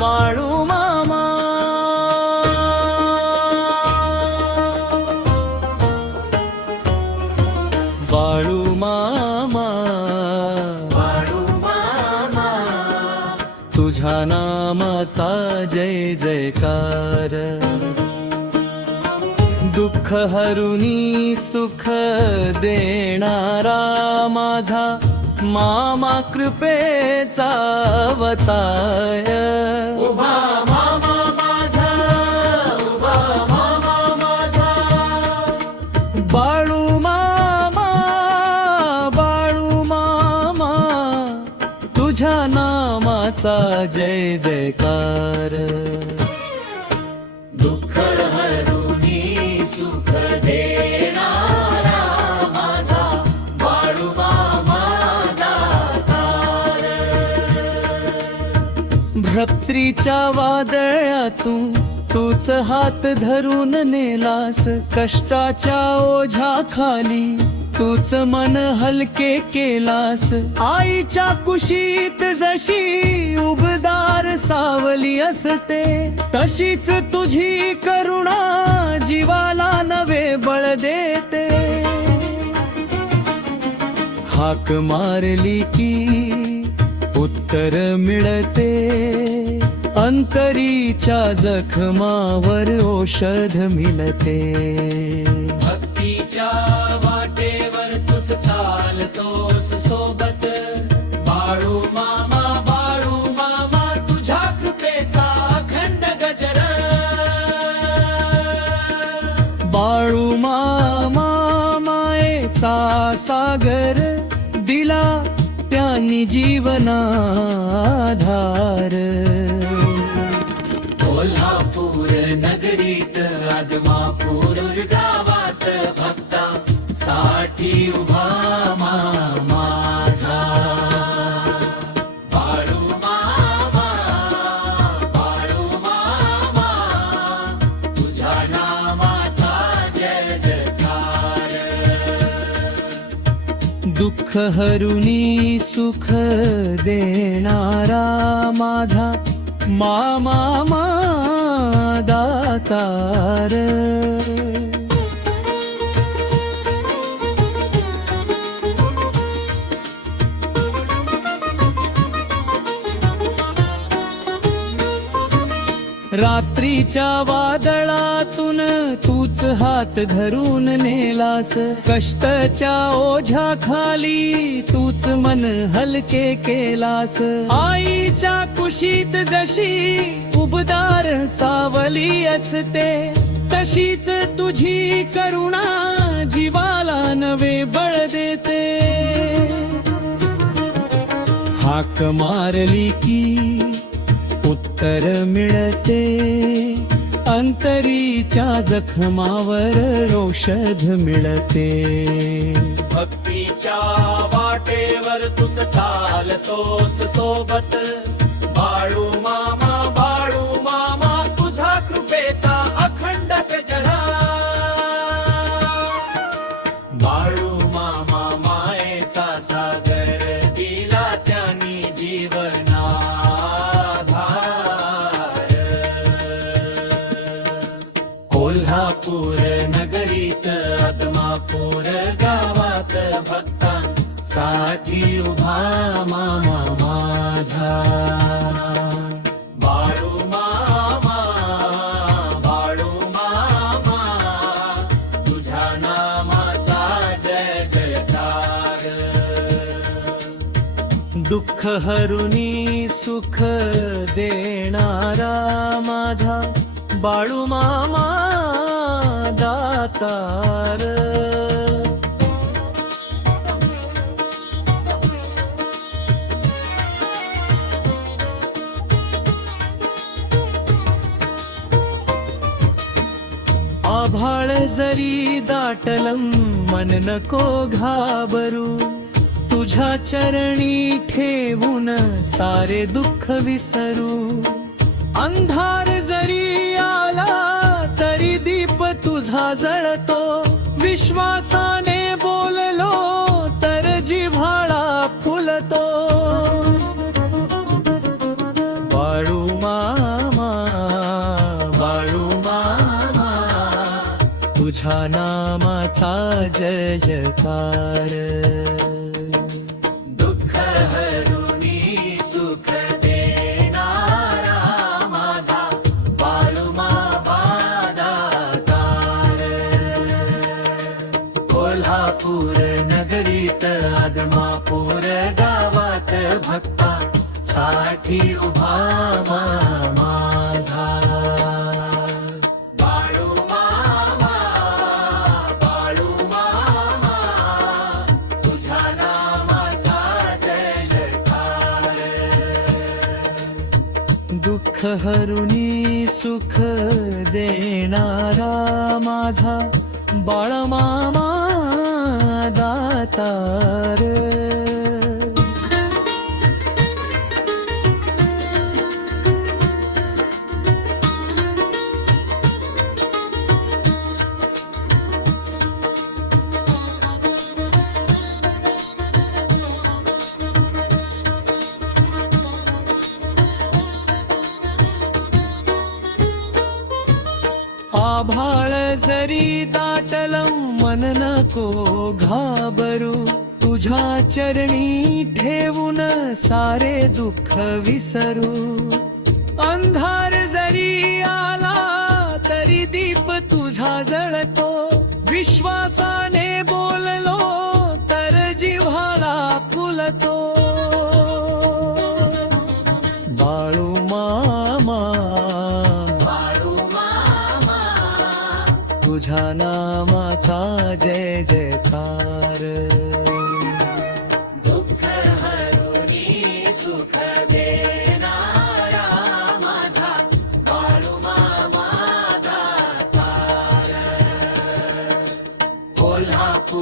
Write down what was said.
बाळू मामा, बाळू मामा, बाळू मामा, तुझ्या नामाचा जय जयकार, दुःख हरुनी सुख देणारा माझा मामा कृपेचा अवतार. उभा मामा माझा, उभा मामा माझा, बाळू मामा, बाळू मामा, तुझ्या नामाचा जय जयकार, दुःख हरुनी सुख देणारा माझा बाळू मामा दातार. भ्रमरीच्या वादळातून तूच हात धरून नेलास, कष्टाच्या ओझ्याखाली तूच मन हलके केलास. आईच्या कुशीत जशी उबदार सावली असते, तशीच तुझी करुणा जीवाला नवे बळ देते. हाक मारली की उत्तर मिळते, अंतरीच्या जखमावर औषध मिळते. भक्तीच्या वाटेवर तूच चालतोस सोबत, बाळू मामा, बाळू मामा, तुझ्या कृपेचा अखंड गजर. बाळू मामा, मायेचा सागर दिला त्यांनी जीवनाधार. कोल्हापूर नगरीत आदमापूर गावात भक्ता साठी उभा मामा माझा. बाळू मामा, बाळू मामा, तुझ्या नामाचा जय जयकार. दुःख हरुनी सुख देणारा माझा मामा दातार. रात्रीच्या वादळातून तूच हात धरून नेलास, कष्टाच्या ओझ्याखाली तूच मन हलके केलास. आईच्या कुशीत जशी उबदार सावली असते, तशीच तुझी करुणा जीवाला नवे बळ देते. हाक मारली की उत्तर मिळते, अंतरीच्या जखमावर औषध मिळते. भक्तीच्या वाटेवर तूच चालतोस सोबत, बाळू मामा, बाळू मामा, तुझ्या कृपेचा अखंड गजरा. बाळू मामा, मायेचा सागर दिला त्यांनी जीवनाधार. कोल्हापूर नगरीत आदमापूर गावात भक्ता साठी उभा मामा माझा. बाळू मामा, बाळू मामा, तुझ्या नामाचा जय जयकार. दुःख हरुनी सुख देणारा माझा बाळू मामा दातार. आभाळ जरी दाटलं मन नको घाबरू, तुझ्या चरणी ठेवून सारे दुःख विसरू अंधार जरी आला तरी दीप तुझा जळतो विश्वासाने बोललो तर जिव्हाळा फुलतो बाळू मामा बाळू मामा तुझ्या नामाचा जय जयकार दुःख हरुनी सुख देणारा माझा बाळूमामा दातार कोल्हापूर नगरीत आदमापूर गावात भक्ता साठी उभा माझा बाळूमामा बाळूमामा तुझ्या नामाचा जय जयकार दुःख हरुनी सुख देणारा माझा बाळमामा दातार आभाळ जरी दाटलं मन नको घाबरू तुझ्या चरणी ठेवून सारे दुःख विसरू अंधार जरी आला तरी दीप तुझा जळतो विश्वासाने बोललो तर जिव्हाळा फुलतो बाळू मामा तुझ्या नामाचा जय जयकार